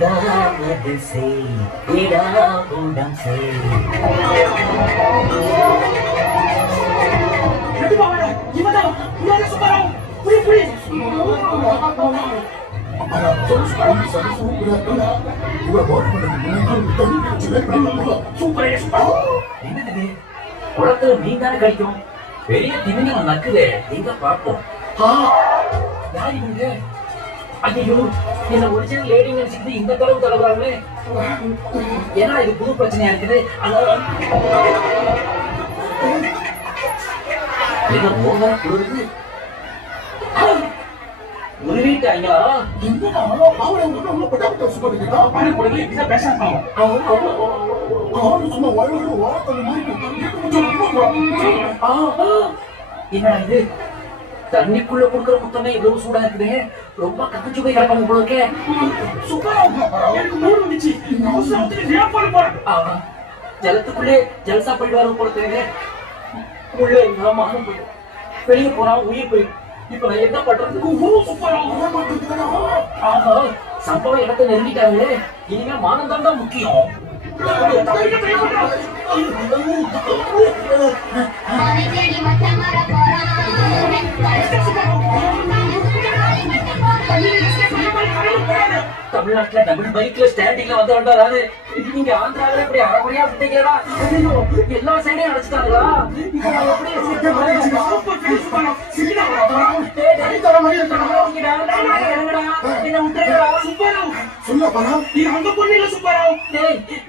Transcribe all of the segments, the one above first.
दावत से तेरा उड़म से குளத்துல மீன் தானே கிடைக்கும். பெரிய திமிங்கலம் நக்குதே, எங்க பார்ப்போம். யார் இவங்க? ஐயோ, என்ன ஒரிஜினல் லேடி நினைச்சுக்கிட்டு இந்த தடவை தடவுறாங்களே. ஏன்னா இது புது பிரச்சனையா இருக்குது. குளிருது. உருவிட்டாங்களா? என்னடா இது? தண்ணிக்குள்ள கொடுக்குற முத்தமே இவ்வளவு சூடா இருக்குது. ரொம்ப கக்கச்சு போய் கிடப்பாங்க போல இருக்கே. ஜலத்துக்குள்ளே ஜல்சா போயிட்டு வரும் போல தெரியுது. உள்ள இருந்தா மானம் போயிடும், வெளியே போனா உயிர் போயிடும். இப்ப நான் என்ன பண்றதுக்கு? ஆஹா, சம்பவ இடத்தை நெருங்கிட்டாங்களே. இனிமே மானம் தான் முக்கியம். தமிழ்நாட்டுல டபுள் பைக்ல ஸ்டாண்டிங்ல வந்து வந்தாரு. நீங்க ஆந்திராவில இப்படி அரைப்படியா விட்டீங்களா? எல்லா சைடையும் அடைச்சிட்டாங்களா?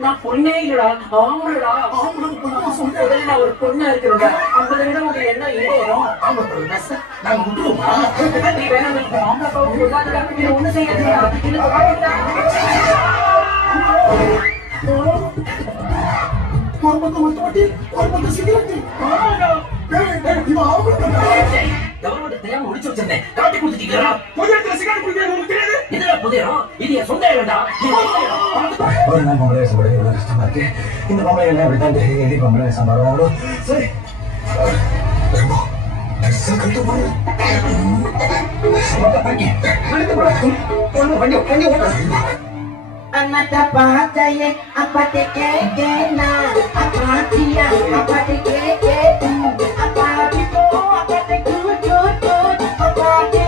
நான் பொண்ணே இல்லடா, ஆம்பளடா. நான் ஒரு பொண்ணா இருக்கிறோட 50 விட உங்க என்ன ஏறும்? நீ வேணா ஆம்பளை ஒண்ணு செய்யறா. தெரியாம முடிச்சு வச்சிருந்தேன். காட்டி கொடுத்துட்டீங்களா? புதியம் இது என் சொந்த இடம்டா. ஒரு நாள் பொம்பளை வேஷப்பட எவ்வளவு கஷ்டமா இருக்கு. இந்த பொம்பளை என்ன அப்படித்தான் எதி பொம்பளை வேஷம் வருவாங்களோ. சரி Anata pahajaye apate kekena apatia apate keketu apapito apate kucucu apate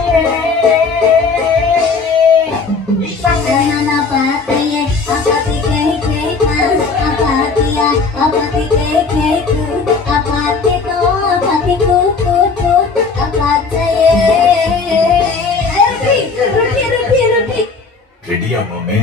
Anata pahajaye apate kekena apatia apate keketu apapito apate kucucu apate Ready, mami?